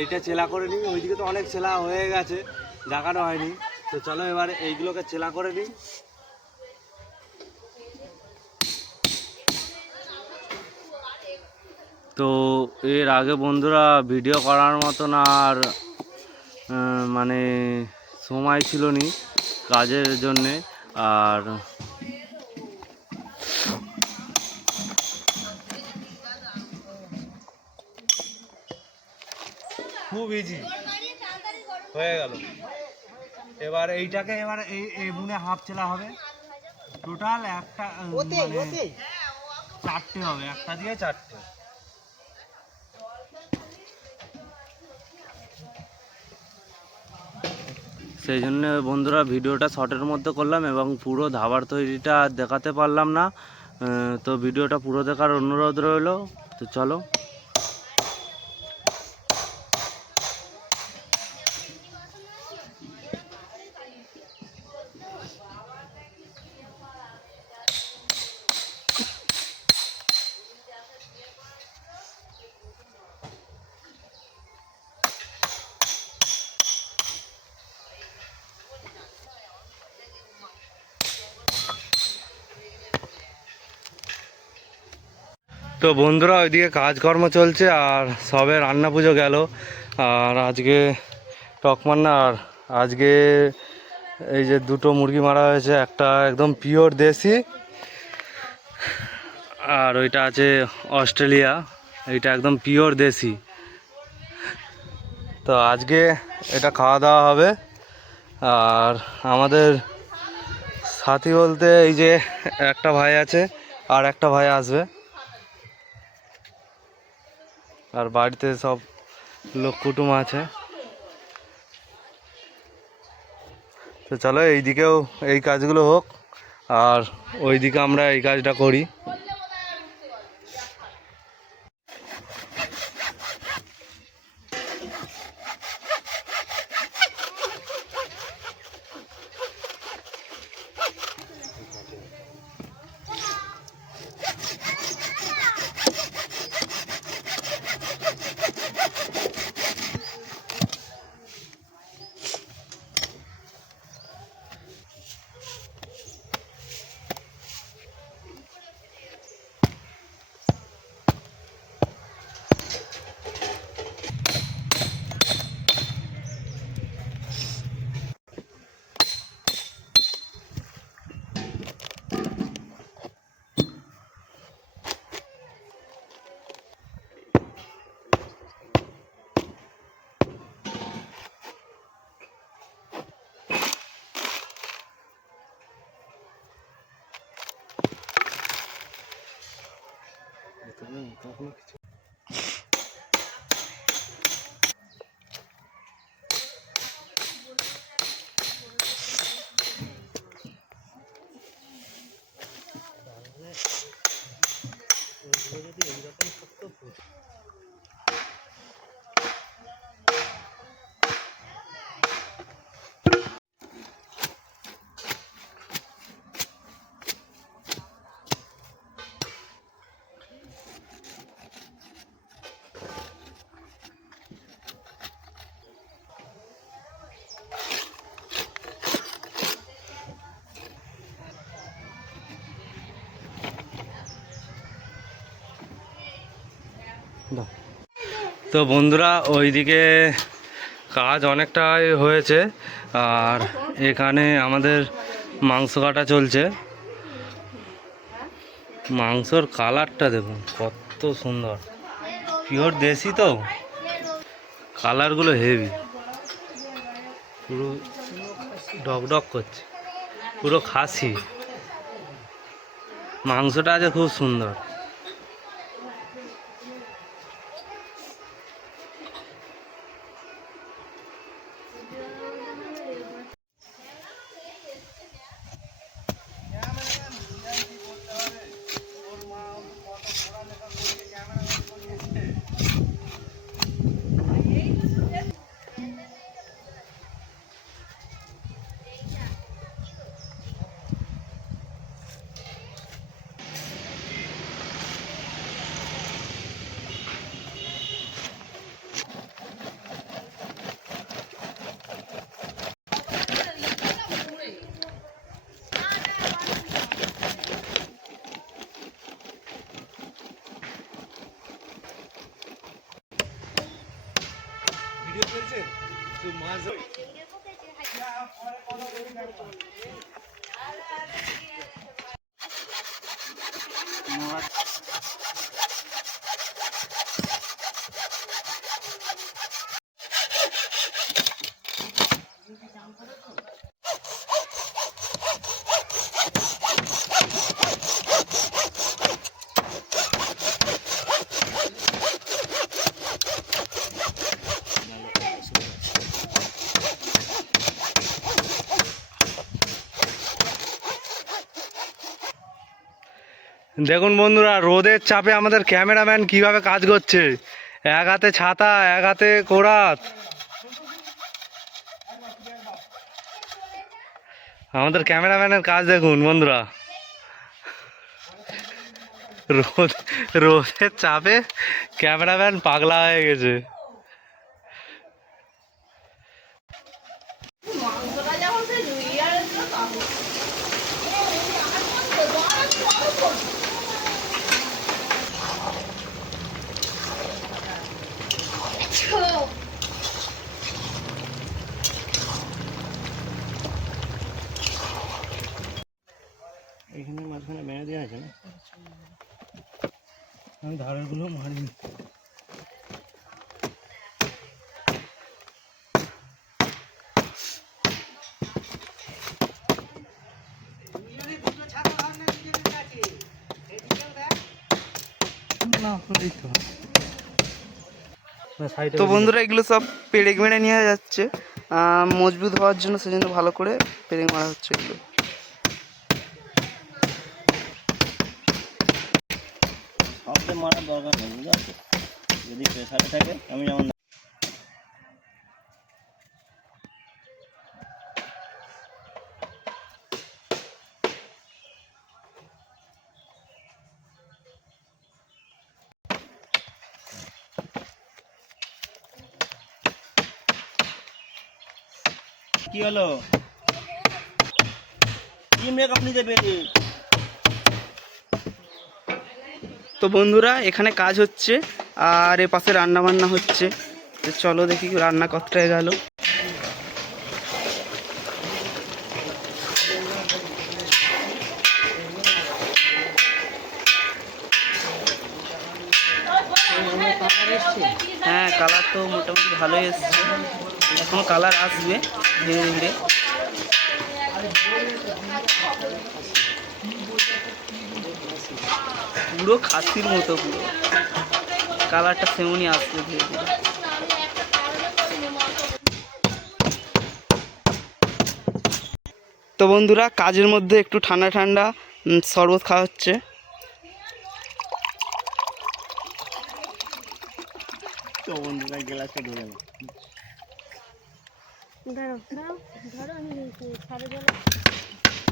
এইটা চেলা করে নিই। ওইদিকে তো অনেক চেলা হয়ে গেছে, দেখানো হয়নি। তো চলো এবার এইগুলোকে চেলা করে নিই। তো এর আগে বন্ধুরা ভিডিও করার মতন আর মানে সময় ছিল নি কাজের জন্যে, আর খুব ইজি হয়ে গেল। এবার এইটাকে এবার এই বুনে হাফ চেলা হবে। টোটাল একটা মানে চারটে হবে, একটা দিয়ে চারটে। সেই জন্য বন্ধুরা ভিডিওটা শর্টের মধ্যে করলাম এবং পুরো ধাবার তৈরিটা দেখাতে পারলাম না। তো ভিডিওটা পুরো দেখার অনুরোধ রইল। তো চলো। তো বন্ধুরা ওইদিকে কাজকর্ম চলছে আর সবে রান্না পুজো গেল। আর আজকে টকমান্না, আর আজকে এই যে দুটো মুরগি মারা হয়েছে, একটা একদম পিওর দেশি আর ওইটা আছে অস্ট্রেলিয়া, এইটা একদম পিওর দেশি। তো আজকে এটা খাওয়া দাওয়া হবে। আর আমাদের সাথী বলতে এই যে একটা ভাই আছে আর একটা ভাই আসবে, আর বাড়িতে সব লোক কুটুম আছে। তো চলো এইদিকেও এই কাজগুলো হোক আর ওইদিকে আমরা এই কাজটা করি। তো বন্ধুরা ওইদিকে কাজ অনেকটাই হয়েছে আর এখানে আমাদের মাংস কাটা চলছে। মাংসর কালারটা দেখুন কত সুন্দর, পিওর দেশি তো কালারগুলো হেভি, পুরো ডকডক করছে, পুরো খাসি। মাংসটা আছে খুব সুন্দর। দেখুন বন্ধুরা, রোদের চাপে আমাদের ক্যামেরাম্যান কিভাবে কাজ করছে। এক হাতে ছাতা, এক হাতে কোরাত। আমাদের ক্যামেরাম্যানের কাজ দেখুন বন্ধুরা। রোদের চাপে ক্যামেরাম্যান পাগলা হয়ে গেছে। এখানে মাঝখানে বেঁধে দেওয়া আছে না, আমি ধারেরগুলো মারিনি। তো বন্ধুরা, এগুলো সব পেরেক মেরে নিয়ে যাচ্ছে মজবুত হওয়ার জন্য, সেজন্য ভালো করে পেরেক মারা হচ্ছে এগুলো। মারার দরকার নেই, বুঝতে পারছো? যদি প্রেসারে থাকে, আমি যেমন কি হলো কি মেক আপনি দেবেন। তো বন্ধুরা, এখানে কাজ হচ্ছে আর এ পাশে রান্না বান্না হচ্ছে। তো চলো দেখি রান্না কতটায় গেল। হ্যাঁ, কালার তো মোটামুটি ভালোই এসছে, এখনো কালার আসবে ধীরে ধীরে। পুরো খাসির মতো, পুরো কালারটা সেমনই আসবে ধীরে ধীরে। তো বন্ধুরা, কাজের মধ্যে একটু ঠান্ডা ঠান্ডা শরবত খাওয়া হচ্ছে। তো বন্ধুরা, গ্লাসটা ধরে নাও।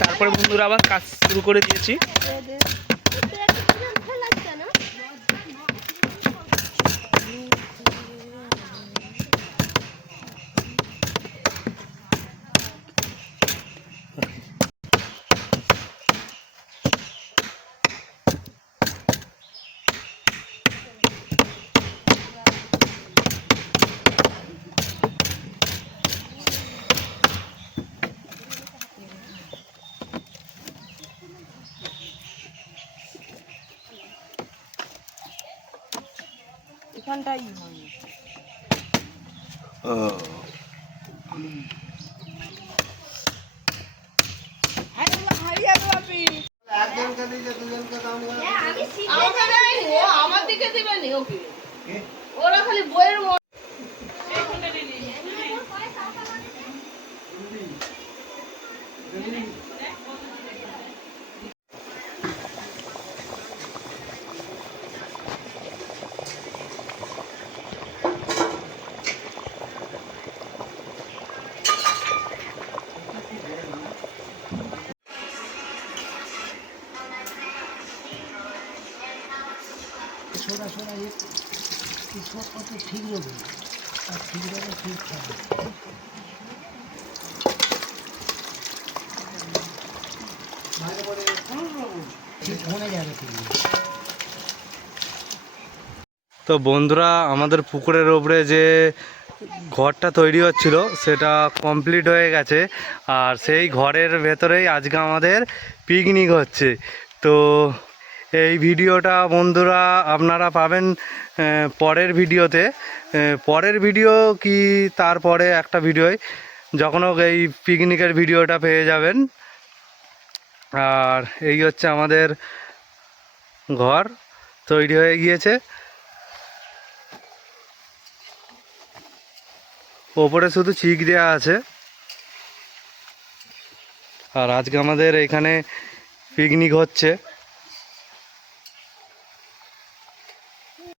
তারপরে বন্ধুরা আবার কাজ শুরু করে দিয়েছি। এখানটাই আমার দিকে দিবেন ওরা খালি বইয়ের ঠিক নেবো আর ঠিক নেবো, ঠিক খাবো। তো বন্ধুরা, আমাদের পুকুরের ওপরে যে ঘরটা তৈরি হচ্ছিল সেটা কমপ্লিট হয়ে গেছে, আর সেই ঘরের ভেতরেই আজকে আমাদের পিকনিক হচ্ছে। তো এই ভিডিওটা বন্ধুরা আপনারা পাবেন পরের ভিডিওতে। পরের ভিডিও কি তারপরে একটা ভিডিওয় যখন হোক এই পিকনিকের ভিডিওটা পেয়ে যাবেন। আর এই হচ্ছে আমাদের ঘর তৈরি হয়ে গিয়েছে, ওপরে শুধু চিক দেওয়া আছে। আর আজকে আমাদের এখানে পিকনিক হচ্ছে।